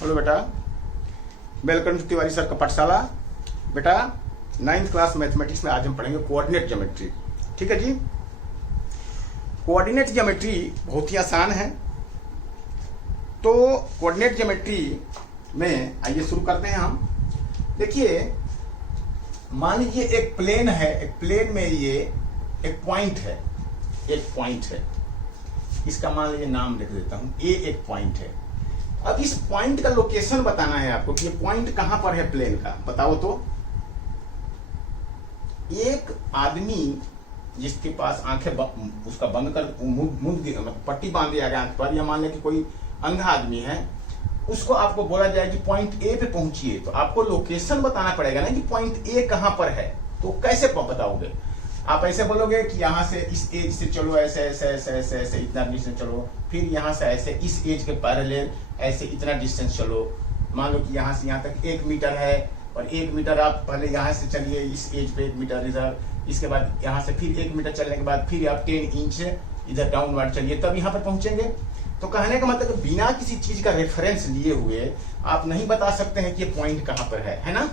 Hello बेटा, welcome to Tiwari sir का पाठशाला। बेटा 9th क्लास मैथमेटिक्स में आज हम पढ़ेंगे कोऑर्डिनेट ज्योमेट्री। ठीक है जी। कोऑर्डिनेट ज्योमेट्री बहुत ही आसान है। तो कोऑर्डिनेट ज्योमेट्री में आइए शुरू करते हैं हम। देखिए, मान लीजिए एक प्लेन है, एक प्लेन में ये एक पॉइंट है, एक पॉइंट है। इसका मान लीजिए नाम लिख देता हूं, ए एक पॉइंट है। अब इस पॉइंट का लोकेशन बताना है आपको कि ये पॉइंट कहां पर है प्लेन का, बताओ तो। एक आदमी जिसके पास आंखें उसका बंद कर मुंह पट्टी बांध दिया गया आंख पर, या मान लें कि कोई अंधा आदमी है, उसको आपको बोला जाए कि पॉइंट ए पे पहुंचिए, तो आपको लोकेशन बताना पड़ेगा ना कि पॉइंट ए कहां पर है। तो कैसे बताओगे? आप ऐसे बोलोगे कि यहाँ से इस एज से चलो, ऐसे ऐसे ऐसे ऐसे ऐसे इतना डिस्टेंस चलो, फिर यहाँ से ऐसे इस एज के पैरेलल ऐसे इतना डिस्टेंस चलो। मान लो कि यहाँ से यहाँ तक 1 मीटर है, और 1 मीटर आप पहले यहाँ से चलिए इस एज पे 1 मीटर इधर, इसके बाद यहाँ से फिर 1 मीटर चलने के बाद फिर आप 10 इंच इधर डाउनवर्ड चलिए, तब यहाँ पर पहुंचेंगे। तो कहने का मतलब बिना किसी चीज का रेफरेंस लिए हुए आप नहीं बता सकते हैं कि ये पॉइंट कहाँ पर है ना।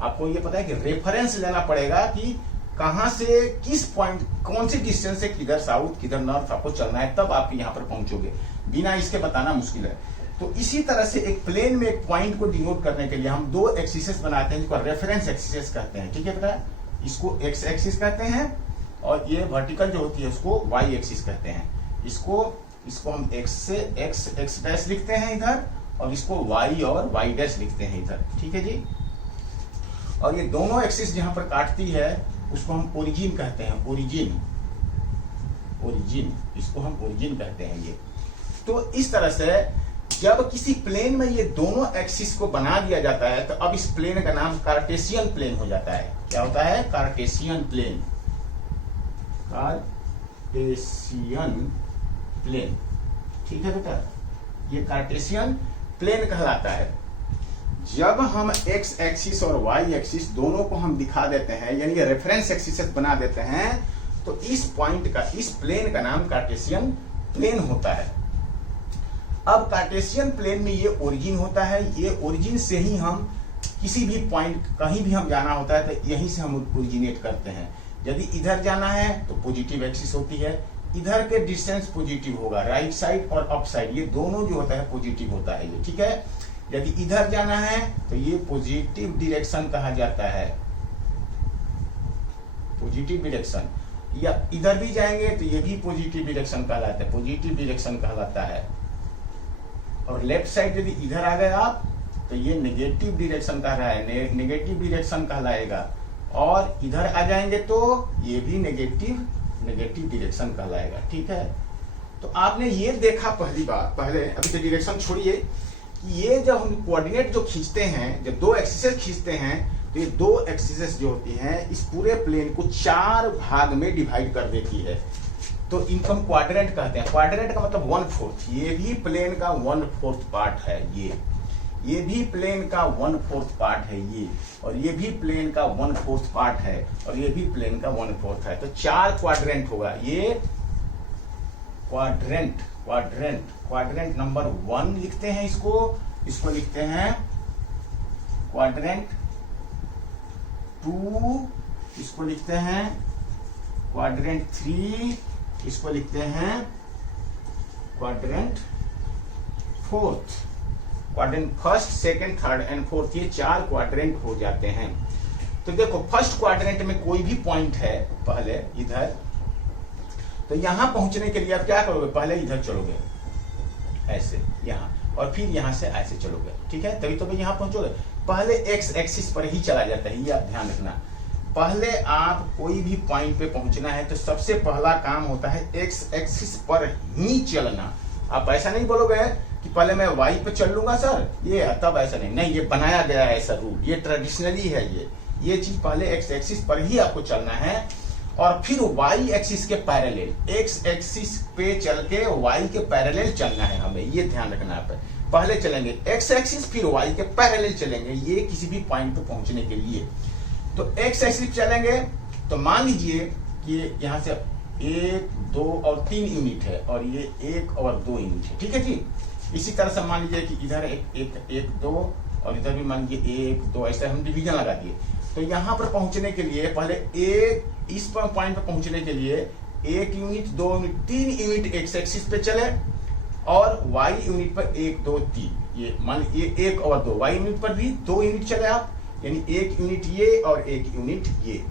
आपको ये पता है कि रेफरेंस लेना पड़ेगा कि कहां से किस पॉइंट, कौन सी डिस्टेंस से किधर साउथ किधर नॉर्थ आपको चलना है, तब आप यहाँ पर पहुंचोगे। बिना इसके बताना मुश्किल है। तो इसी तरह से एक प्लेन में एक पॉइंट को डिनोट करने के लिए हम 2 एक्सिस बनाते हैं, जिसको रेफरेंस एक्सिस कहते हैं। ठीक है बेटा, इसको एक्स एक्सिस कहते हैं, और ये वर्टिकल जो होती है उसको वाई एक्सिस कहते हैं। इसको हम एक्स से एक्स डैश लिखते हैं इधर, और इसको वाई और वाई डैश लिखते हैं इधर। ठीक है जी। और ये दोनों एक्सिस जहां पर काटती है उसको हम ओरिजिन कहते हैं। ओरिजिन, इसको हम ओरिजिन कहते हैं ये। तो इस तरह से जब किसी प्लेन में ये दोनों एक्सिस को बना दिया जाता है, तो अब इस प्लेन का नाम कार्टेशियन प्लेन हो जाता है। क्या होता है? Cartesian plane. Cartesian plane. ठीक है बेटा, ये कार्टेशियन प्लेन कहलाता है। जब हम एक्स एक्सिस और वाई एक्सिस दोनों को हम दिखा देते हैं, यानी कि रेफरेंस एक्सिस बना देते हैं, तो इस पॉइंट का, इस प्लेन का नाम कार्टेशियन प्लेन होता है। अब कार्टेशियन प्लेन में ये ओरिजिन होता है। ये ओरिजिन से ही हम किसी भी पॉइंट, कहीं भी हम जाना होता है तो यहीं से हम ओरिजिनेट करते हैं। यदि इधर जाना है तो पॉजिटिव एक्सिस होती है, इधर के डिस्टेंस पॉजिटिव होगा, राइट साइड और अप साइड ये दोनों जो होता है पॉजिटिव होता है ये। ठीक है। यदि इधर जाना है तो ये पॉजिटिव डायरेक्शन कहा जाता है, पॉजिटिव डायरेक्शन। या इधर भी जाएंगे तो ये भी पॉजिटिव डायरेक्शन कहलाता है, पॉजिटिव डायरेक्शन कहलाता है। और लेफ्ट साइड यदि इधर आ गए आप तो ये नेगेटिव डायरेक्शन कह रहा है, नेगेटिव डायरेक्शन कहलाएगा। और इधर आ जाएंगे तो ये भी नेगेटिव डायरेक्शन कहलाएगा। ठीक है। तो आपने ये देखा पहली बार, पहले अभी तो डायरेक्शन छोड़िए, ये जब हम कोऑर्डिनेट जो खींचते हैं, जब 2 एक्सिस खींचते हैं, तो ये 2 एक्सिस जो होती हैं इस पूरे प्लेन को 4 भाग में डिवाइड कर देती है। तो इनको हम क्वाड्रेंट कहते हैं। क्वाड्रेंट का मतलब 1/4। ये भी प्लेन का 1/4 पार्ट है ये भी प्लेन का 1/4 पार्ट है ये, और ये भी प्लेन का 1/4 पार्ट है, और ये भी प्लेन का 1/4 है। तो 4 क्वाड्रेंट होगा ये। क्वाड्रेंट नंबर 1 लिखते हैं इसको लिखते हैं क्वाड्रेंट 2, इसको लिखते हैं क्वाड्रेंट 3, इसको लिखते हैं quadrant 4th। Quadrant 1st, 2nd, 3rd and 4th, ये 4 क्वाड्रेंट हो जाते हैं। तो देखो, फर्स्ट क्वाड्रेंट में कोई भी पॉइंट है पहले इधर, तो यहां पहुंचने के लिए आप क्या करोगे? पहले इधर चलोगे ऐसे यहां, और फिर यहां से ऐसे चलोगे। ठीक है, तभी तो भाई यहां पहुंचोगे। पहले एक्स एक्सिस पर ही चला जाता है, ये आप ध्यान रखना। पहले आप कोई भी पॉइंट पे पहुंचना है तो सबसे पहला काम होता है एक्स एक्सिस पर ही चलना। आप ऐसा नहीं बोलोगे कि पहले मैं वाई पे चल लूंगा सर, ये तब ऐसा नहीं, ये बनाया गया है ऐसा रूल, ये ट्रेडिशनली है। ये चीज पहले एक्स एक्सिस पर ही आपको चलना है, और फिर वाई एक्सिस के पैरेलल, एक्स एक्सिस पे चल के वाई के पैरेलल चलना है हमें, ये ध्यान रखना है। पहले चलेंगे एक्स एक्सिस, फिर वाई के पैरेलल चलेंगे, ये किसी भी पॉइंट पे पहुंचने के लिए। तो एक्स एक्सिस चलेंगे तो मान लीजिए कि यहां से 1, 2 और 3 यूनिट है, और ये 1 और 2 यूनिट है। ठीक है जी। इसी तरह से मान लीजिए कि इधर एक 2 और इधर भी मान लीजिए 1 2, ऐसे हम डिवीजन लगा दिए। तो यहाँ पर पहुंचने के लिए पहले इस पॉइंट पर पहुंचने के लिए 1 unit 2 unit 3 unit x axis पे चले और वाई यूनिट पर 1 2 3, ये मान लीजिए 1 और 2, वाई यूनिट पर भी 2 यूनिट चले आप, यानी 1 यूनिट ये और 1 यूनिट ये।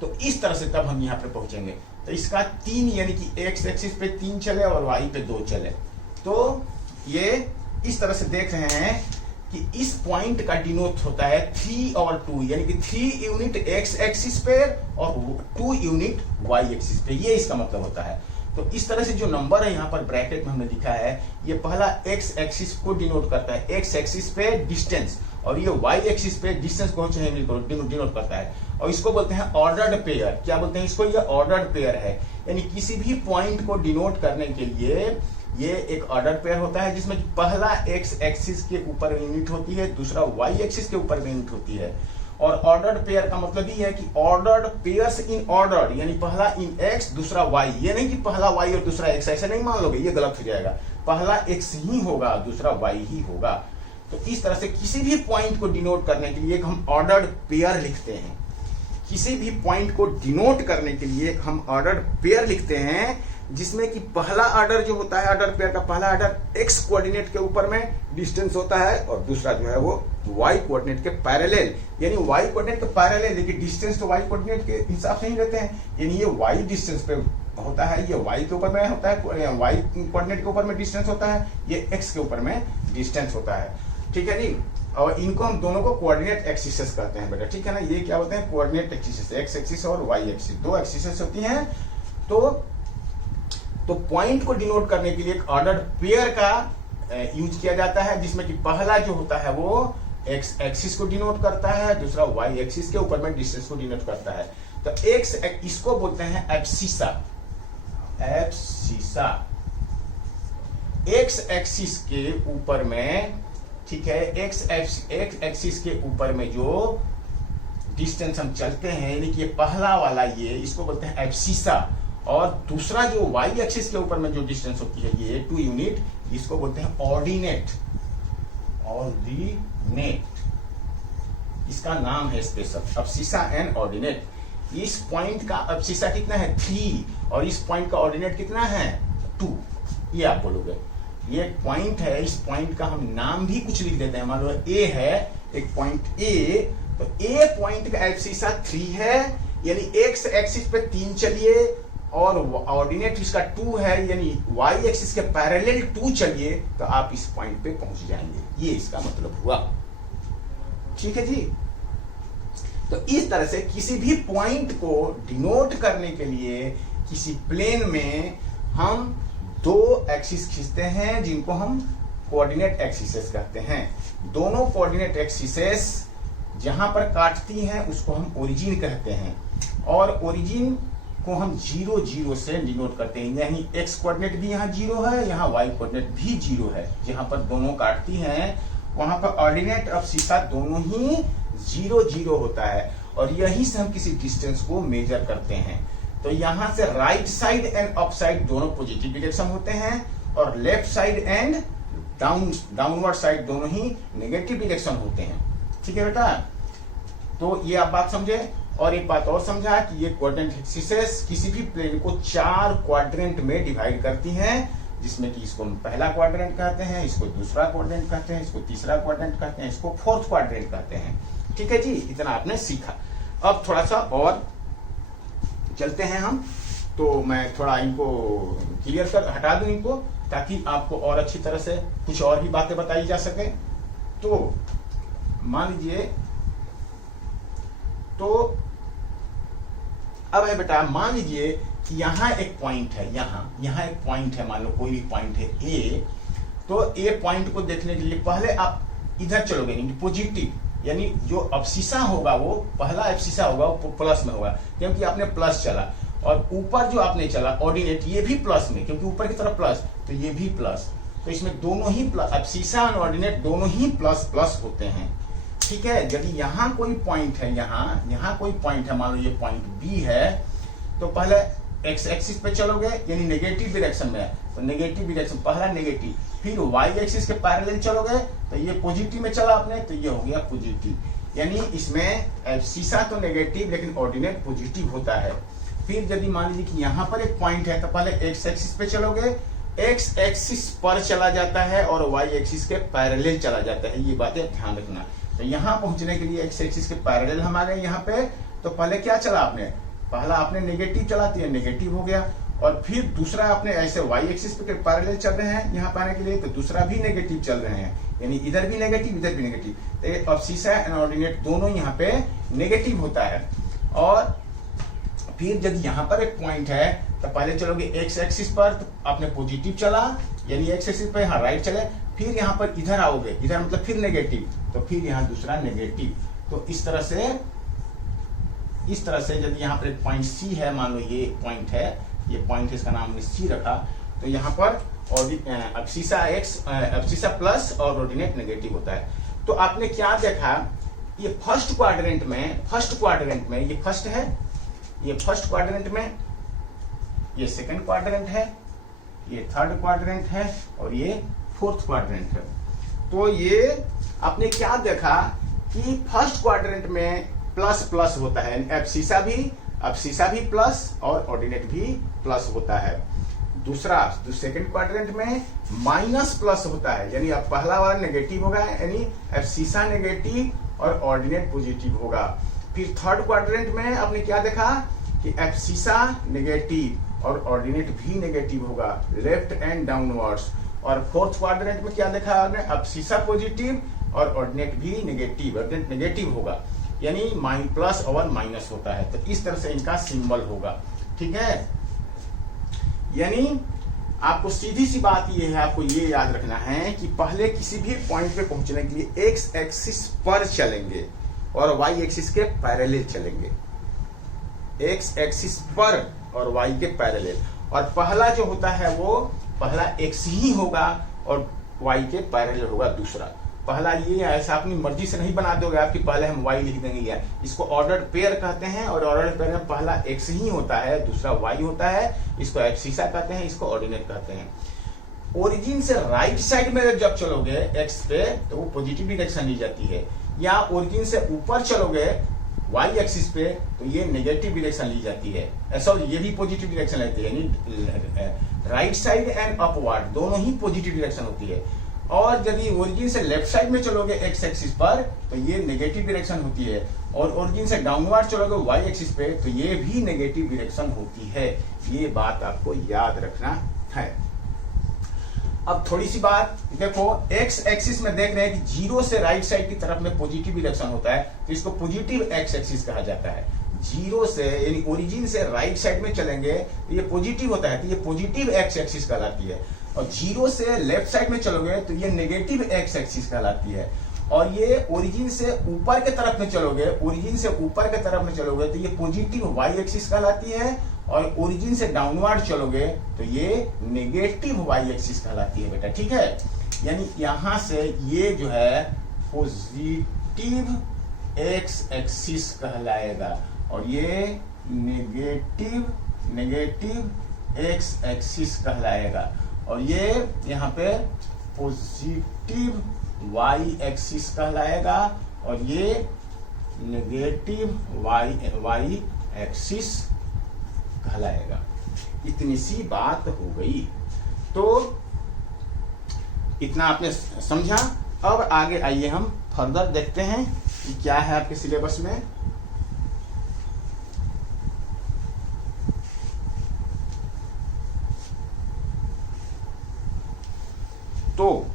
तो इस तरह से तब हम यहाँ पे पहुंचेंगे। तो इसका 3 यानी कि एक्स एक्सिस पे 3 चले और वाई पे 2 चले। तो ये इस तरह से देख रहे हैं कि इस पॉइंट का डिनोट होता है 3 और 2, यानी कि 3 यूनिट एक्स एक्सिस पे और 2 यूनिट वाई एक्सिस पे, ये इसका मतलब होता है। तो इस तरह से जो नंबर है यहाँ पर ब्रैकेट में हमने लिखा है, ये पहला एक्स एक्सिस को डिनोट करता है, एक्स एक्सिस पे डिस्टेंस, और ये वाई एक्सिस पे डिस्टेंस को डिनोट करता है। और इसको बोलते हैं ऑर्डर्ड पेयर। क्या बोलते हैं इसको? ये ऑर्डर्ड पेयर है, यानी किसी भी पॉइंट को डिनोट करने के लिए ये एक ऑर्डर्ड पेयर होता है, जिसमें पहला एक्स एक्सिस के ऊपर यूनिट होती है, दूसरा वाई एक्सिस के ऊपर यूनिट होती है। और ऑर्डर्ड पेयर का मतलब ही है कि ऑर्डर्ड पेयर्स इन ऑर्डर, यानी पहला इन एक्स दूसरा वाई। ये नहीं कि पहला वाई और दूसरा एक्स, ऐसा नहीं मान लोगे, ये गलत हो जाएगा। पहला एक्स ही होगा, दूसरा वाई ही होगा। तो इस तरह से किसी भी पॉइंट को डिनोट करने के लिए हम ऑर्डर्ड पेयर लिखते हैं। किसी भी पॉइंट को डिनोट करने के लिए हम ऑर्डर्ड पेयर लिखते हैं, जिसमें कि पहला ऑर्डर जो होता है, ऑर्डर पेयर का पहला ऑर्डर एक्स कोऑर्डिनेट के ऊपर में डिस्टेंस होता है, और दूसरा जो है वो वाई कोऑर्डिनेट के पैरेलल, यानी वाई कोऑर्डिनेट के पैरेलल, लेकिन डिस्टेंस तो वाई कोऑर्डिनेट के हिसाब से ही रहते हैं। यानी ये वाई डिस्टेंस पे होता है, ये वाई के ऊपर में होता है, वाई कोऑर्डिनेट के ऊपर में डिस्टेंस होता है, ये एक्स के ऊपर में डिस्टेंस होता है। ठीक है जी। और इनको हम दोनों को कोऑर्डिनेट एक्सिस कहते हैं बेटा, ठीक है ना। ये क्या होते हैं? कोऑर्डिनेट एक्सिस, एक्स एक्सिस और वाई एक्सिस, 2 एक्सिस होती हैं। तो पॉइंट को डिनोट करने के लिए एक ऑर्डर्ड पेयर का यूज किया जाता है, जिसमें कि पहला जो होता है वो एक्स एक्सिस को डिनोट करता है, दूसरा वाई एक्सिस के ऊपर में डिस्टेंस को डिनोट करता है। तो एक्स इसको बोलते हैं एब्सिसा। एब्सिसा एक्स एक्सिस के ऊपर में, ठीक है, एक्स एक्सिस के ऊपर में जो डिस्टेंस हम चलते हैं, यानी कि ये पहला वाला ये, इसको बोलते हैं एब्सिसा। और दूसरा जो वाई एक्सिस के ऊपर में जो डिस्टेंस होती है ये 2 यूनिट, इसको बोलते हैं ऑर्डिनेट। ऑर्डिनेट इसका नाम है स्पेशल, एब्सिसा एंड ऑर्डिनेट। इस पॉइंट का एब्सिसा कितना है? 3, और इस पॉइंट का ऑर्डिनेट कितना है? 2। ये आप बोलोगे ये पॉइंट है, इस पॉइंट का हम नाम भी कुछ लिख देते हैं। मान लो ए है, एक पॉइंट ए, तो ए पॉइंट का एब्सिसा 3 है, यानी एक्स एक्सिस पे 3 चलिए, और ऑर्डिनेट इसका 2 है, यानी वाई एक्सिस के पैरेलल 2 चलिए, तो आप इस पॉइंट पे पहुंच जाएंगे। ये इसका मतलब हुआ। ठीक है जी। तो इस तरह से किसी भी पॉइंट को डिनोट करने के लिए किसी प्लेन में हम 2 एक्सिस खींचते हैं, जिनको हम कोऑर्डिनेट एक्सिसेस कहते हैं। दोनों कोऑर्डिनेट एक्सिसेस जहां पर काटती हैं उसको हम ओरिजिन कहते हैं, और ओरिजिन को हम 0 0 से डिनोट करते हैं। यानी एक्स कोऑर्डिनेट भी यहाँ 0 है, यहाँ वाई कोऑर्डिनेट भी 0 है। जहां पर दोनों काटती हैं वहां पर ऑर्डिनेट और सीसा दोनों ही 0 0 होता है, और यहीं से हम किसी डिस्टेंस को मेजर करते हैं। तो यहां से right side and up side दोनों पॉजिटिव डायरेक्शन होते हैं, और left side and downward side दोनों ही नेगेटिव डायरेक्शन होते हैं। ठीक है बेटा, तो ये आप बात समझे। और एक बात और समझा कि ये कोऑर्डिनेट एक्सिसेस किसी भी प्लेन को 4 क्वाड्रेंट में डिवाइड करती हैं, जिसमें कि इसको हम पहला क्वाड्रेंट कहते हैं, इसको दूसरा क्वाड्रेंट कहते हैं, इसको तीसरा क्वाड्रेंट कहते हैं, इसको 4th क्वाड्रेंट कहते हैं। ठीक है जी, इतना आपने सीखा। अब थोड़ा सा और चलते हैं हम, तो मैं थोड़ा इनको क्लियर कर हटा दूं इनको, ताकि आपको और अच्छी तरह से कुछ और भी बातें बताई जा सके। तो मान लीजिए, तो अब है बेटा, मान लीजिए कि यहाँ एक पॉइंट है, यहाँ एक पॉइंट है, मान लो कोई भी पॉइंट है ए। तो ए पॉइंट को देखने के लिए पहले आप इधर चलोगे, पॉजिटिव, यानी जो अब्सिसा होगा वो पहला अब्सिसा होगा वो प्लस में होगा, क्योंकि आपने प्लस चला। और ऊपर जो आपने चला ऑर्डिनेट, ये भी प्लस में, क्योंकि ऊपर की तरफ प्लस, तो ये भी प्लस। तो इसमें दोनों ही प्लस, अब्सिसा और ऑर्डिनेट दोनों ही प्लस प्लस होते हैं। ठीक है। यदि यहाँ कोई पॉइंट है, यहाँ कोई पॉइंट है, मान लो ये पॉइंट बी है, तो पहले एक्स एक्सिस पे चलोगे यानी नेगेटिव डायरेक्शन में है, तो नेगेटिव डायरेक्शन पहला नेगेटिव, फिर वाई एक्सिस के पैरेलल चलोगे तो ये पॉजिटिव में चला आपने, तो ये हो गया पॉजिटिव। यानी इसमें शीशा तो नेगेटिव लेकिन ऑर्डिनेट पॉजिटिव होता है। फिर यदि मान लीजिए कि यहाँ पर एक पॉइंट है तो पहले एक्स एक्सिस पे चलोगे, एक्स एक्सिस पर चला जाता है और वाई एक्सिस के पैरेलल चला जाता है, ये बातें ध्यान रखना। तो यहाँ पहुंचने के लिए एक्स एक्सिस के पैरेलल हम आ गए यहाँ पे, तो पहले क्या चला आपने, पहला आपने नेगेटिव चलाती है, नेगेटिव हो गया, और फिर दूसरा आपने ऐसे वाई एक्सिस पे पैरेलल चल रहे हैं यहाँ पाने के लिए, तो दूसरा भी नेगेटिव चल रहे हैं, यानी इधर भी नेगेटिव इधर भी नेगेटिव। तो अब शीशा एंड ऑर्डिनेट दोनों यहाँ पे नेगेटिव होता है। और फिर जब यहाँ पर एक पॉइंट है तो पहले चलोगे एक्स एक्सिस पर, तो आपने पॉजिटिव चला यानी एक्स एक्सिस पे यहाँ राइट चले, फिर यहाँ पर इधर आओगे, इधर मतलब फिर नेगेटिव, तो फिर यहाँ दूसरा नेगेटिव। तो इस तरह से यदि यहाँ पर एक पॉइंट सी है, मान लो ये एक पॉइंट है, ये पॉइंट है, इसका नाम हमने सी रखा, तो यहाँ पर अब शीशा प्लस और ऑर्डिनेट नेगेटिव होता है। तो आपने क्या देखा, ये फर्स्ट क्वाड्रेंट में ये फर्स्ट है, ये फर्स्ट क्वाड्रेंट में, ये सेकंड क्वाड्रेंट है, ये थर्ड क्वाड्रेंट है और ये फोर्थ क्वाड्रेंट है। तो ये आपने क्या देखा कि फर्स्ट क्वाड्रेंट में प्लस प्लस होता है, अब शीशा भी प्लस और ऑर्डिनेट भी प्लस होता है। दूसरा सेकंड क्वाड्रेंट में माइनस प्लस होता है, यानी अब पहला वाला नेगेटिव होगा, यानी अब शीशा नेगेटिव और ऑर्डिनेट पॉजिटिव होगा। फिर थर्ड क्वाड्रेंट में आपने क्या देखा कि अब शीशा नेगेटिव और ऑर्डिनेट भी नेगेटिव होगा, लेफ्ट एंड डाउनवर्ड्स। और फोर्थ क्वाड्रेंट में क्या देखा आपने, अब शीशा पॉजिटिव और ऑर्डिनेट भी नेगेटिव, ऑर्डिनेट नेगेटिव होगा, यानी प्लस और माइनस होता है। तो इस तरह से इनका सिंबल होगा, ठीक है। यानी आपको सीधी सी बात ये है, आपको ये याद रखना है कि पहले किसी भी पॉइंट पे पहुंचने के लिए एक्स एक्सिस पर चलेंगे और वाई एक्सिस के पैरेलल चलेंगे, एक्स एक्सिस पर और वाई के पैरेलल। और पहला जो होता है वो पहला एक्स ही होगा और वाई के पैरेलल होगा दूसरा। पहला ये ऐसा अपनी मर्जी से नहीं बना दोगे आप कि पहले हम y लिख देंगे, या इसको ऑर्डर्ड पेयर कहते हैं, और ऑर्डर्ड पेयर में पहला x ही होता है दूसरा y होता है, इसको एब्सिसा कहते हैं, इसको ऑर्डिनेट कहते हैं। ओरिजिन से राइट साइड में जब चलोगे x पे तो वो पॉजिटिव डायरेक्शन ली जाती है, या ओरिजिन से ऊपर चलोगे y एक्सिस पे तो ये नेगेटिव डायरेक्शन ली जाती है। सॉरी, ये भी पॉजिटिव डायरेक्शन लेती है, यानी राइट साइड एंड अपवर्ड दोनों ही पॉजिटिव डायरेक्शन होती है। और यदि ओरिजिन से लेफ्ट साइड में चलोगे एक्स एक्सिस पर तो ये नेगेटिव डायरेक्शन होती है, और ओरिजिन से डाउनवर्ड चलोगे वाई एक्सिस पे तो ये भी नेगेटिव डायरेक्शन होती है। ये बात आपको याद रखना है। अब थोड़ी सी बात देखो, एक्स एक्सिस में देख रहे हैं कि जीरो से राइट साइड की तरफ में पॉजिटिव डायरेक्शन होता है, तो इसको पॉजिटिव एक्स एक्सिस कहा जाता है। जीरो से यानी ओरिजिन से राइट साइड में चलेंगे तो ये पॉजिटिव होता है, तो ये पॉजिटिव एक्स एक्सिस कहलाती है। और जीरो से लेफ्ट साइड में चलोगे तो ये नेगेटिव एक्स एक्सिस कहलाती है। और ये ओरिजिन से ऊपर के तरफ में चलोगे, ओरिजिन से ऊपर के तरफ में चलोगे तो ये पॉजिटिव वाई एक्सिस कहलाती है, और ओरिजिन से डाउनवर्ड चलोगे तो ये नेगेटिव वाई एक्सिस कहलाती है बेटा, ठीक है। यानी यहां से ये जो है पॉजिटिव एक्स एक्सिस कहलाएगा और ये नेगेटिव एक्स एक्सिस कहलाएगा, और ये यहाँ पे पॉजिटिव वाई एक्सिस कहलाएगा और ये नेगेटिव वाई एक्सिस कहलाएगा। इतनी सी बात हो गई, तो इतना आपने समझा। अब आगे आइए हम फर्दर देखते हैं कि क्या है आपके सिलेबस में। तो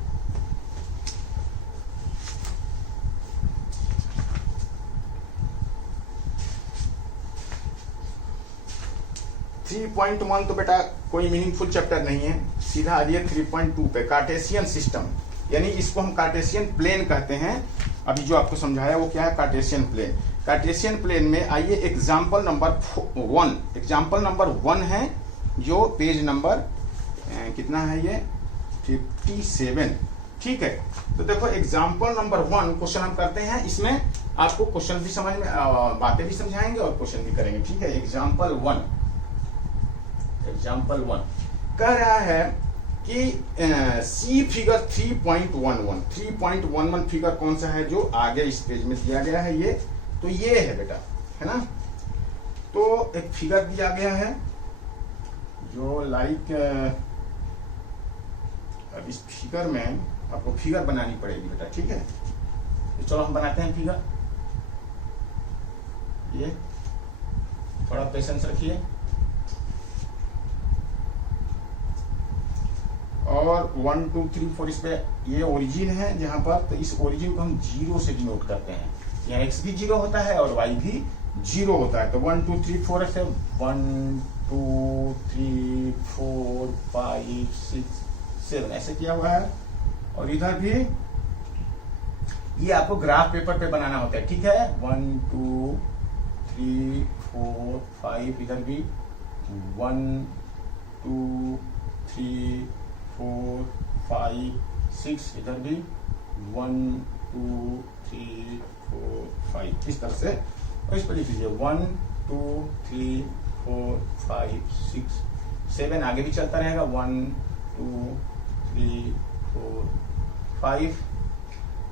3.1 तो बेटा कोई मीनिंगफुल चैप्टर नहीं है, सीधा आ जाइए 3.2 पे, कार्टेशियन सिस्टम, यानी इसको हम कार्टेशियन प्लेन कहते हैं। अभी जो आपको समझाया वो क्या है, कार्टेशियन प्लेन। कार्टेशियन प्लेन में आइए एग्जाम्पल नंबर 1, एग्जाम्पल नंबर 1 है जो पेज नंबर कितना है ये 57, ठीक है। तो देखो एग्जाम्पल नंबर 1 क्वेश्चन हम करते हैं, इसमें आपको क्वेश्चन भी समझ में बातें भी समझाएंगे और क्वेश्चन भी करेंगे, ठीक है। एग्जाम्पल 1, एग्जाम्पल 1 कह रहा है कि सी फिगर 3.11 फिगर कौन सा है जो आगे इस पेज में दिया गया है, ये तो ये है बेटा, है ना। तो एक फिगर दिया गया है जो लाइक अब इस फिगर में आपको फिगर बनानी पड़ेगी बेटा, ठीक है। तो चलो हम बनाते हैं फिगर। ये थोड़ा पेशेंस रखिए और 1 2 3 4 इस पे ये ओरिजिन है जहां पर, तो इस ओरिजिन को हम 0 से डिनोट करते हैं। यहाँ x भी 0 होता है और y भी 0 होता है। तो 1 2 3 4 ऐसे 1 2 3 4 5 6 7 ऐसे किया हुआ है। और इधर भी ये आपको ग्राफ पेपर पे बनाना होता है, ठीक है। 1 2 3 4 5 इधर भी 1 2 3 4 5 6 इधर भी 1 2 3 4 5 इस तरह से। और इस पर लिख लीजिए 1 2 3 4 5 6 7 आगे भी चलता रहेगा 1 2 3 4 5।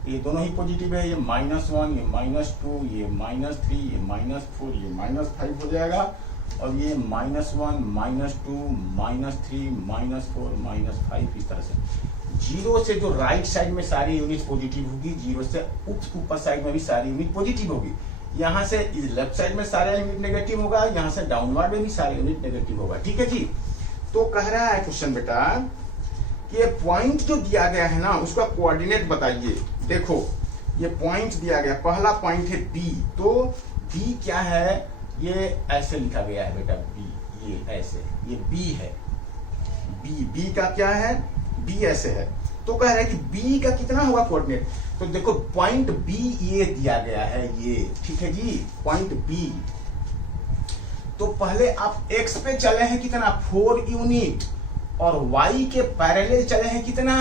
ये दोनों ही पॉजिटिव है, ये -1 ये -2 ये -3 ये -4 ये -5 हो जाएगा। और ये -1 -2 -3 -4 -5 इस तरह से। 0 से जो राइट साइड में सारी यूनिट पॉजिटिव होगी, 0 से ऊपर साइड में भी सारी यूनिट पॉजिटिव होगी। यहाँ से लेफ्ट साइड में सारा यूनिट नेगेटिव होगा, यहाँ से डाउनवर्ड में भी सारा यूनिट नेगेटिव होगा, ठीक है जी। तो कह रहा है क्वेश्चन बेटा कि पॉइंट जो दिया गया है ना उसका कोऑर्डिनेट बताइए। देखो ये पॉइंट दिया गया, पहला पॉइंट है बी, तो बी क्या है, ये ऐसे लिखा गया है बेटा बी, ये ऐसे, ये बी है। बी का क्या है, बी ऐसे है। तो कह रहा है कि बी का कितना होगा कोऑर्डिनेट। तो देखो पॉइंट बी ये दिया गया है, ये ठीक है जी, पॉइंट बी। तो पहले आप एक्स पे चले हैं कितना 4 यूनिट और y के पैरेलल चले हैं कितना,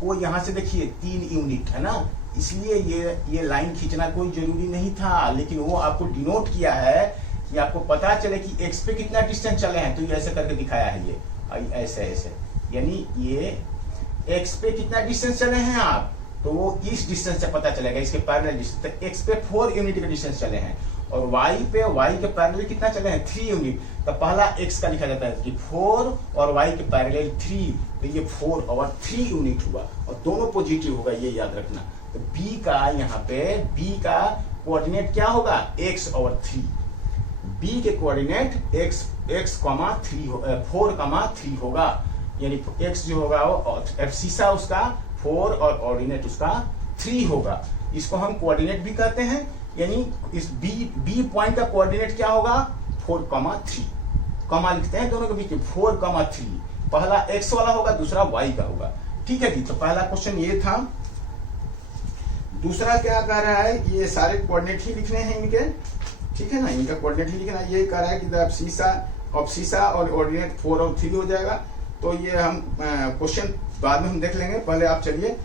वो यहां से देखिए 3 यूनिट है ना। इसलिए ये लाइन खींचना कोई जरूरी नहीं था, लेकिन वो आपको डिनोट किया है कि आपको पता चले कि x पे कितना डिस्टेंस चले हैं। तो ये ऐसे करके दिखाया है, ये ऐसे ऐसे, यानी ये x पे कितना डिस्टेंस चले हैं आप, तो वो इस डिस्टेंस से पता चलेगा, इसके पैरेलल डिस्टेंस। तो x पे 4 यूनिट का डिस्टेंस चले हैं और y के पैरेलल कितना चले हैं 3 यूनिट। तो पहला x का लिखा जाता है कि 4 और y के पैरेलल 3, तो ये 4 और 3 यूनिट हुआ और दोनों पॉजिटिव होगा, ये याद रखना। तो b का यहाँ पे b का कोऑर्डिनेट क्या होगा x और 3। b के कोऑर्डिनेट x 4, 3 होगा, यानी x जो होगा वो एब्सिसा उसका 4 और ऑर्डिनेट उसका 3 होगा। इसको हम कोऑर्डिनेट भी कहते हैं, यानी इस बी पॉइंट का कोऑर्डिनेट क्या होगा 4, 3, कॉमा लिखते हैं दोनों के बीच में 4, 3। पहला x वाला होगा, दूसरा y का होगा, ठीक है जी। तो पहला क्वेश्चन ये था। दूसरा क्या कह रहा है, ये सारे कोऑर्डिनेट ही लिखने हैं इनके, ठीक है ना, इनका कोऑर्डिनेट ही लिखना। ये कह रहा है कि एब्सिसा और ऑर्डिनेट 4 और 3 हो जाएगा। तो ये हम क्वेश्चन बाद में हम देख लेंगे, पहले आप चलिए।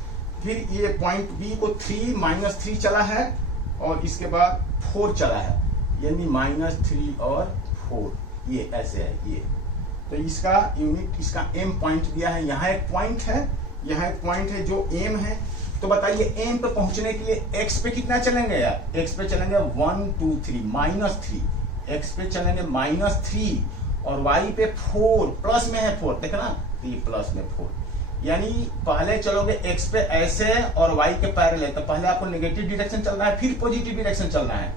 फिर ये पॉइंट बी को 3 चला है और इसके बाद 4 चला है, यानी -3 और 4, ये ऐसे है ये। तो इसका यूनिट, इसका एम पॉइंट दिया है, यहाँ एक पॉइंट है, यहाँ एक पॉइंट है जो एम है। तो बताइए एम पे पहुंचने के लिए एक्स पे कितना चलेंगे यार, एक्स पे चलेंगे 1 2 3 -3, एक्स पे चलेंगे -3 और वाई पे 4, प्लस में है 4, देखना, तो ये प्लस में 4, यानी पहले चलोगे एक्स पे ऐसे और वाई के पैरेलल है। तो पहले आपको नेगेटिव डायरेक्शन चलना है, फिर पॉजिटिव डायरेक्शन चलना है।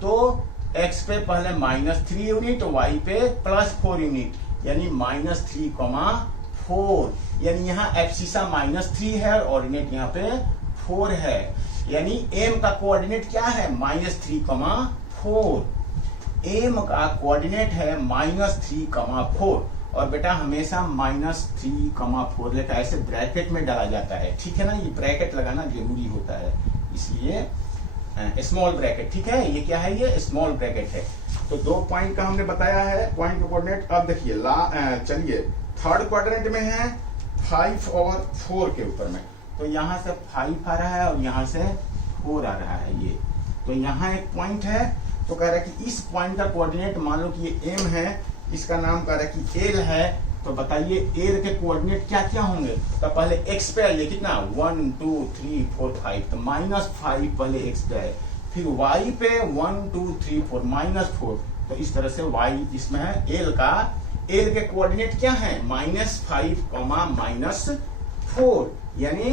तो एक्स पे पहले -3 यूनिट, वाई पे +4 यूनिट, यानी -3, 4, यानी यहाँ एब्सिसा -3 है और ऑर्डिनेट यहाँ पे 4 है, यानी एम का कोऑर्डिनेट क्या है -3, 4। एम का कोऑर्डिनेट है -3, 4। और बेटा हमेशा -3, 4 लेकर ऐसे ब्रैकेट में डाला जाता है, ठीक है ना। ये ब्रैकेट लगाना जरूरी होता है, इसलिए स्मॉल ब्रैकेट, ठीक है। ये क्या है, ये स्मॉल ब्रैकेट है। तो 2 पॉइंट का हमने बताया है, पॉइंट का कोऑर्डिनेट। अब देखिए चलिए थर्ड क्वाड्रेंट में है 5 और 4 के ऊपर में। तो यहाँ से 5 आ रहा है और यहाँ से 4 आ रहा है, ये। तो यहाँ एक पॉइंट है, तो कह रहा है कि इस पॉइंट का कोऑर्डिनेट मान लो कि ये m है, इसका नाम कर रहा है कि एल है, तो बताइए एल के कोऑर्डिनेट क्या क्या होंगे। तो पहले एक्स पे आइए, कितना 1 2 3 4 5, तो -5 पहले एक्स पे आए, फिर वाई पे 1 2 3 4 -4, तो इस तरह से वाई इसमें है। एल के कोऑर्डिनेट क्या है, -5, -4, यानी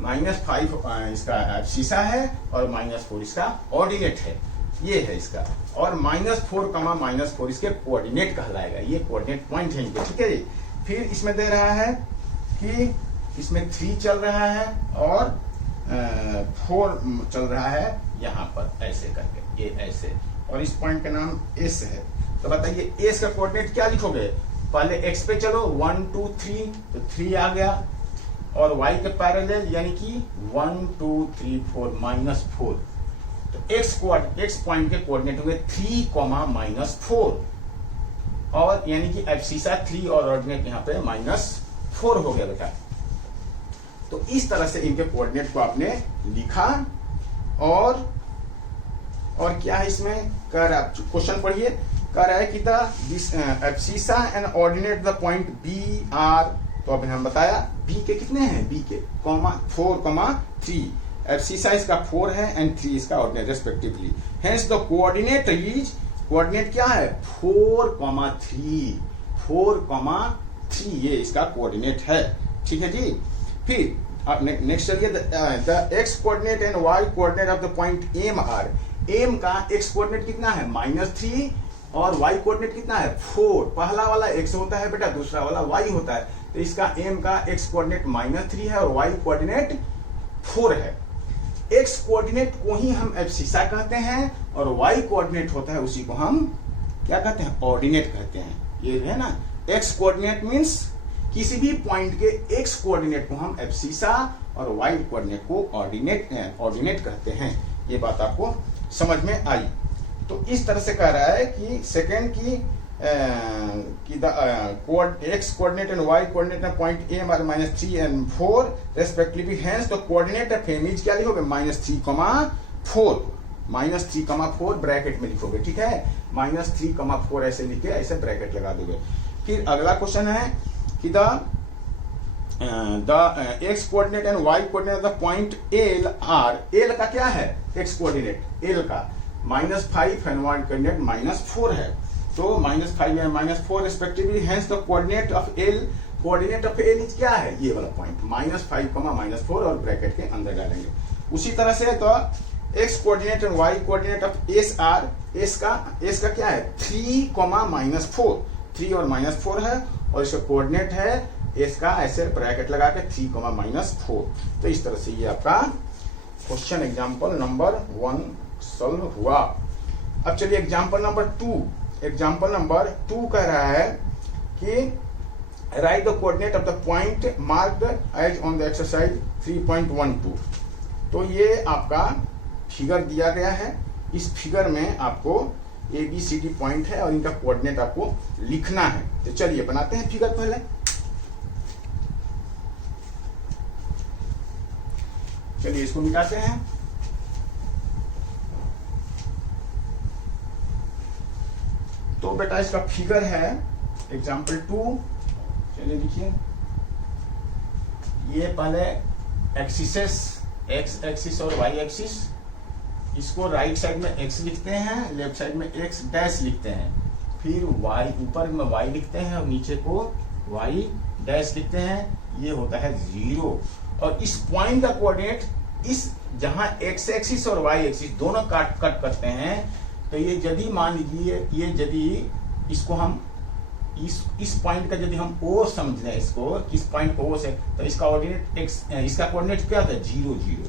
-5 इसका शीशा है और -4 इसका ऑर्डिनेट है, ये है इसका, और -4, -4 इसके कोऑर्डिनेट कहलाएगा, ये कोऑर्डिनेट पॉइंट है इनके, ठीक है जी। फिर इसमें दे रहा है कि इसमें 3 चल रहा है और 4 चल रहा है यहाँ पर, ऐसे करके, ये ऐसे, और इस पॉइंट का नाम एस है। तो बताइए एस का कोऑर्डिनेट क्या लिखोगे, पहले एक्स पे चलो 1 2 3, तो 3 आ गया, और y के पैरेलल यानी कि 1 2 3 4 -4, तो x पॉइंट के कोऑर्डिनेट होंगे 3, -4, और यानी कि एब्सिसा 3 और ऑर्डिनेट यहाँ पे -4 हो गया बेटा। तो इस तरह से इनके कोऑर्डिनेट को आपने लिखा, और क्या है इसमें कर, आप क्वेश्चन पढ़िए, कह रहा है कि the abscissa and ordinate the point B are, तो अभी हम बताया बी के कितने हैं, बी के 4, 3, एब्सिसा इसका 4 है एंड 3 इसका ordinate respectively, hence the coordinate is, coordinate क्या है 4, 3, ये इसका कोऑर्डिनेट है, ठीक है जी। फिर नेक्स्ट चलिए, the X coordinate and Y coordinate of the point M are, M का एक्स कोऑर्डिनेट कितना है -3 और वाई कोऑर्डिनेट कितना है 4, पहला वाला एक्स होता है बेटा, दूसरा वाला वाई होता है, तो इसका एम का एक्स कोऑर्डिनेट -3 है और वाई कोऑर्डिनेट 4 है। एक्स कोऑर्डिनेट को ही हम एब्सिसा कहते हैं, और वाई कोऑर्डिनेट होता है उसी को हम क्या कहते हैं, ऑर्डिनेट कहते हैं, ये है ना। एक्स कोऑर्डिनेट मींस किसी भी पॉइंट के एक्स कोऑर्डिनेट को हम एब्सिसा और वाई कोऑर्डिनेट को ऑर्डिनेट कहते हैं, ये बात आपको समझ में आई। तो इस तरह से कह रहा है कि सेकेंड की X coordinate and Y coordinate and point M are -3 and 4 respectively, hence the coordinate of M is क्या लिखोगे -3, -3, ब्रैकेट में लिखोगे, ठीक है, -3, 4 ऐसे लिखे, ऐसे ब्रैकेट लगा दोगे। फिर अगला क्वेश्चन है कि the X coordinate and Y coordinate the point L are, L का क्या है एक्स कोऑर्डिनेट, एल का -5 एंड वाई कोऑर्डिनेट -4 है, तो -5 and -4 respectively, hence the coordinate of L, coordinate of L is क्या है, ये वाला पॉइंट -5, -4, और ब्रैकेट के अंदर डालेंगे। उसी तरह से तो X coordinate and Y coordinate of S are, S का क्या है 3, -4, 3 और -4 है, और इसका कोऑर्डिनेट है एस का, ऐसे ब्रैकेट लगा के 3, -4। तो इस तरह से ये आपका क्वेश्चन एग्जाम्पल नंबर 1 सॉल्व हुआ। अब चलिए एग्जाम्पल नंबर 2, एग्जाम्पल नंबर 2 कह रहा है कि write the coordinate of the point marked as on the exercise 3.12। तो ये आपका फिगर दिया गया है, इस फिगर में आपको ABCD पॉइंट है और इनका कोऑर्डिनेट आपको लिखना है। तो चलिए बनाते हैं फिगर पहले। चलिए इसको मिटाते हैं। तो बेटा इसका फिगर है एग्जाम्पल 2, चलिए देखिए, ये पहले एक्सिसेस, एक्स एक्सिस और वाई एक्सिस, इसको राइट साइड में x लिखते हैं, लेफ्ट साइड में x डैश लिखते हैं, फिर y ऊपर में y लिखते हैं और नीचे को y डैश लिखते हैं, ये होता है 0। और इस पॉइंट का कोऑर्डिनेट, इस जहां x एक्सिस और y एक्सिस दोनों कट करते हैं, तो ये यदि मान लीजिए, ये यदि इसको हम इस पॉइंट का यदि हम O समझ लें, इसको किस पॉइंट O से, तो इसका कोऑर्डिनेट x, इसका कोऑर्डिनेट क्या होता है 0 0,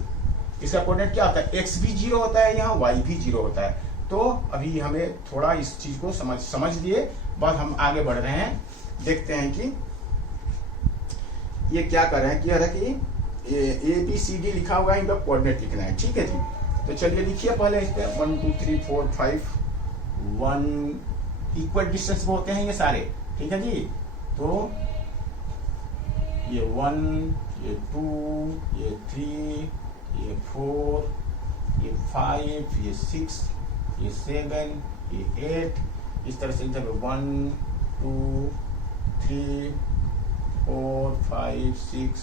इसका कोऑर्डिनेट क्या होता है x भी 0 होता है, यहाँ y भी 0 होता है। तो अभी हमें थोड़ा इस चीज को समझ लिए, बाद हम आगे बढ़ रहे हैं, देखते हैं कि ये क्या कर रहे हैं, क्या है कि ABCD लिखा हुआ है, इनका कोऑर्डिनेट लिखना है, ठीक है जी। तो चलिए लिखिए पहले इस पे 1 2 3 4 5, 1 इक्वल डिस्टेंस में होते हैं ये सारे, ठीक है जी। तो ये 1, ये 2, ये 3, ये 4, ये 5, ये 6, ये 7, ये 8, इस तरह से इधर 1 2 3 4 5 6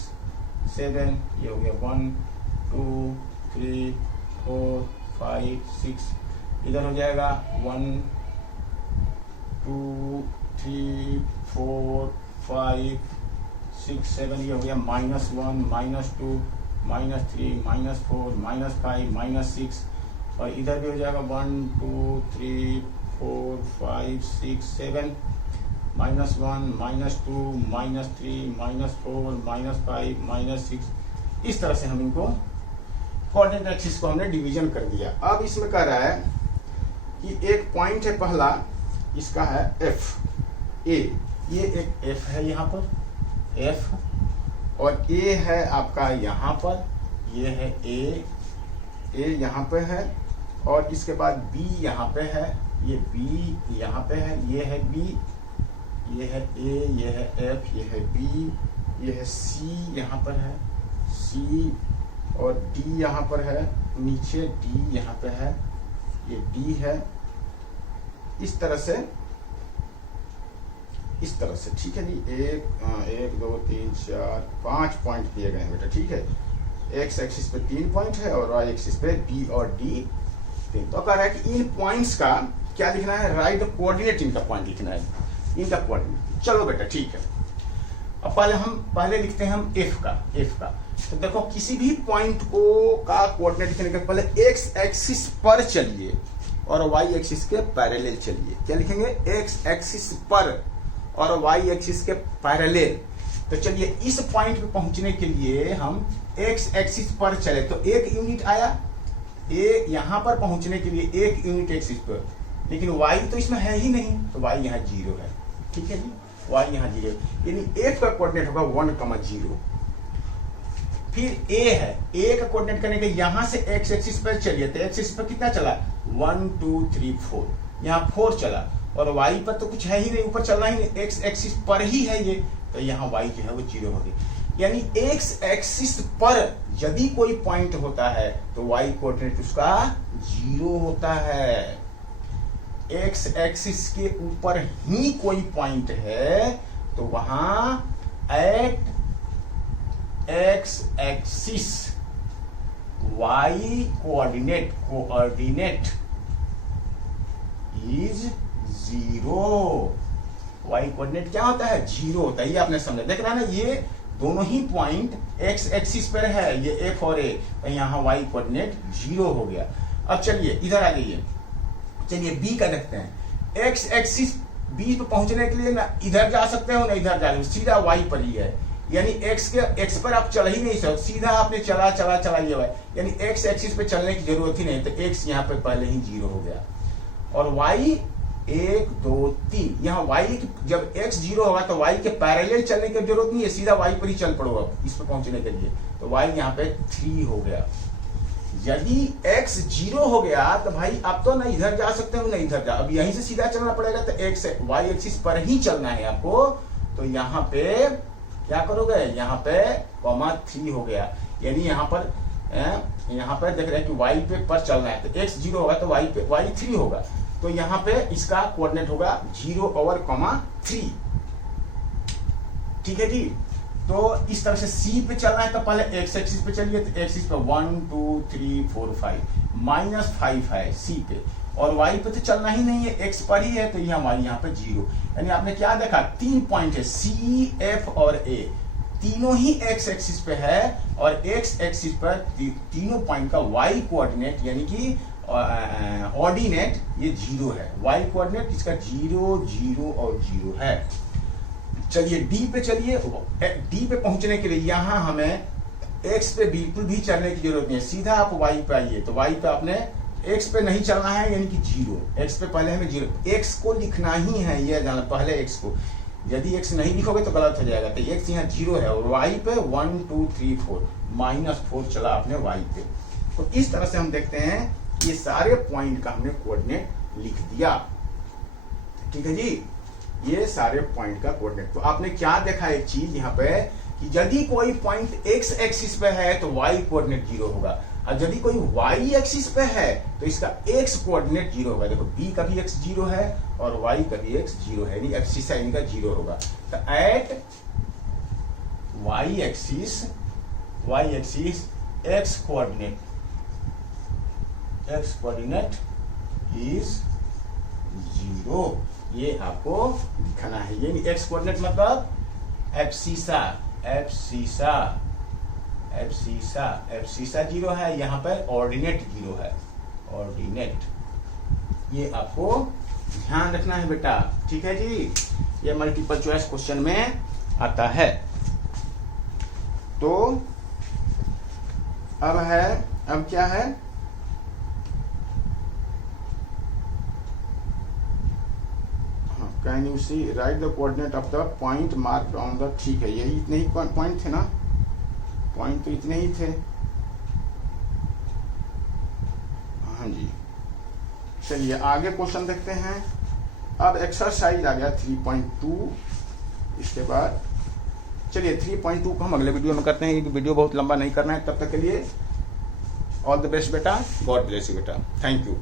7, ये हो गया 1 2 3 4 5 6, इधर हो जाएगा 1 2 3 4 5 6 7, ये हो गया -1 -2 -3 -4 -5 -6, और इधर भी हो जाएगा 1 2 3 4 5 6 7, -1 -2 -3 -4 -5 -6, इस तरह से हम इनको कोऑर्डिनेट एक्सिस को हमने डिवीजन कर दिया। अब इसमें कह रहा है कि एक पॉइंट है पहला, इसका है एफ ए, ये एक एफ है यहाँ पर एफ, और ए है आपका यहाँ पर, ये है ए यहाँ पे है, और इसके बाद बी यहाँ पे है, ये बी यहाँ पे है, ये है बी, ये है ए, ये है एफ, ये है बी, ये है सी यहाँ पर है सी, और डी यहाँ पर है, नीचे डी यहाँ पे है, ये डी है, इस तरह से ठीक है जी। 1 2 3 4 5 पॉइंट दिए गए हैं बेटा, ठीक है। एक्स एक्सिस पे 3 पॉइंट है और वाई एक्सिस पे बी और डी 3। तो कह रहा है कि इन पॉइंट्स का क्या लिखना है, राइट द कोऑर्डिनेट इनका पॉइंट लिखना है, इनका कोऑर्डिनेट। चलो बेटा ठीक है, अब पहले लिखते हैं हम एफ का। तो देखो किसी भी पॉइंट को का कोऑर्डिनेट लिखने के पहले एक्स एक्सिस पर चलिए और वाई एक्सिस के पैरेलल चलिए। क्या लिखेंगे, एक्स एक्सिस पर और वाई एक्सिस के पैरेलल। तो चलिए इस पॉइंट पे पहुंचने के लिए हम एक्स एक्सिस पर चले, तो एक यूनिट आया, ए यहां पर पहुंचने के लिए 1 यूनिट एक्सिस पर, लेकिन वाई तो इसमें है ही नहीं, तो वाई यहाँ 0 है, ठीक है जी, वाई यहाँ 0, यानी एफ का कोऑर्डिनेट होगा 1,0। फिर ए है, ए का कोऑर्डिनेट करने के यहां से एक्स एक्सिस पर चलिए, तो एक्स एक्सिस पर कितना चला, 1 2 3 4, यहाँ 4 चला, और वाई पर तो कुछ है ही नहीं, ऊपर चलना ही नहीं, एक्स एक्सिस पर ही है ये, तो यहाँ वाई जो है वो 0 हो गई। यानी एक्स एक्सिस पर यदि कोई पॉइंट होता है तो वाई कोऑर्डिनेट उसका 0 होता है। एक्स एक्सिस के ऊपर ही कोई पॉइंट है तो वहां at X axis Y coordinate is 0। Y coordinate क्या होता है, 0 होता है। ये आपने समझा, देख रहा है ना, ये दोनों ही पॉइंट एक्स एक्सिस पर है, ये एफ और ए, तो यहाँ वाई कोऑर्डिनेट 0 हो गया। अब चलिए इधर आ जाइए, चलिए बी का देखते हैं। एक्स एक्सिस बी पे पहुंचने के लिए ना इधर जा सकते हो ना इधर जा सकते हो, सीधा वाई पर ही है, यानी एक्स पर आप चल ही नहीं सकते, सीधा आपने चला ये वाई, यानी एक्स एक्सिस पे चलने की जरूरत ही नहीं, तो एक्स यहाँ पे पहले ही 0 हो गया। और वाई 1 2 3, यहाँ वाई जब x 0 होगा तो y के पैरेलल चलने की जरूरत नहीं है, सीधा y पर ही चल पड़ोगा इस पर पहुंचने के लिए, तो y यहाँ पे 3 हो गया। यदि x 0 हो गया तो भाई आप तो ना इधर जा सकते हो ना इधर जा, अब यहीं से सीधा चलना पड़ेगा, तो x y एक्सिस पर ही चलना है आपको, तो यहाँ पे क्या करोगे, यहाँ पे (3) हो गया, यानी यहाँ पर देख रहे हैं कि y पे पर चलना है, तो x 0 होगा तो y पे y 3 होगा, तो यहाँ पे इसका कोऑर्डिनेट होगा 0 और (3), ठीक है जी। तो इस तरह से सी पे चलना है तो पहले एक्स एक्सिस पे चलिए, तो एक्सिस पे 1 2 3 4 5 -5 है सी पे, और वाई पे तो चलना ही नहीं है, एक्स पर ही है, तो यहाँ वाई यहाँ पे 0। यानी आपने क्या देखा, 3 पॉइंट है सी एफ और ए, तीनों ही एक्स एक्सिस पे है, और एक्स एक्सिस पर तीनों पॉइंट का वाई कोऑर्डिनेट यानी कि ऑर्डिनेट ये 0 है, वाई कोऑर्डिनेट इसका 0 0 और 0 है। चलिए डी पे चलिए, डी पे पहुंचने के लिए यहाँ हमें एक्स पे बिल्कुल भी चलने की जरूरत नहीं है, सीधा आप वाई पे आइए, तो वाई पे आपने एक्स पे नहीं चलना है, यानी कि 0, एक्स पे पहले हमें 0, एक्स को लिखना ही है, ये जाना पहले एक्स को, यदि एक्स नहीं लिखोगे तो गलत हो जाएगा, तो एक्स यहाँ 0 है, और वाई पे 1 2 3 4 -4 चला आपने वाई पे। तो इस तरह से हम देखते हैं ये सारे पॉइंट का हमने कोऑर्डिनेट लिख दिया, ठीक है जी, ये सारे पॉइंट का कोऑर्डिनेट। तो आपने क्या देखा एक चीज यहाँ पे कि यदि कोई पॉइंट एक्स एक्सिस पे है तो वाई कोऑर्डिनेट 0 होगा, और यदि कोई y एक्सिस पे है तो इसका x कोऑर्डिनेट 0 होगा। देखो b का भी x 0 है और y का भी x 0 है, यानी एक्सिस है इनका 0 होगा। तो at y axis x coordinate is 0, ये आपको दिखाना है। ये x कोऑर्डिनेट मतलब एब्सिसा 0 है, यहाँ पर ऑर्डिनेट 0 है, ऑर्डिनेट। ये आपको ध्यान रखना है बेटा, ठीक है जी। ये मल्टीपल चॉइस क्वेश्चन में आता है। तो अब क्या है, can you see write the coordinate of the point marked on the, ठीक है, यही इतने ही पॉइंट थे ना, पॉइंट तो इतने ही थे। हाँ जी, चलिए आगे क्वेश्चन देखते हैं। अब एक्सरसाइज आ गया 3.2। इसके बाद चलिए 3.2 को हम अगले वीडियो में करते हैं, वीडियो बहुत लंबा नहीं करना है। तब तक के लिए ऑल द बेस्ट बेटा, गॉड ब्लेस यू बेटा, थैंक यू।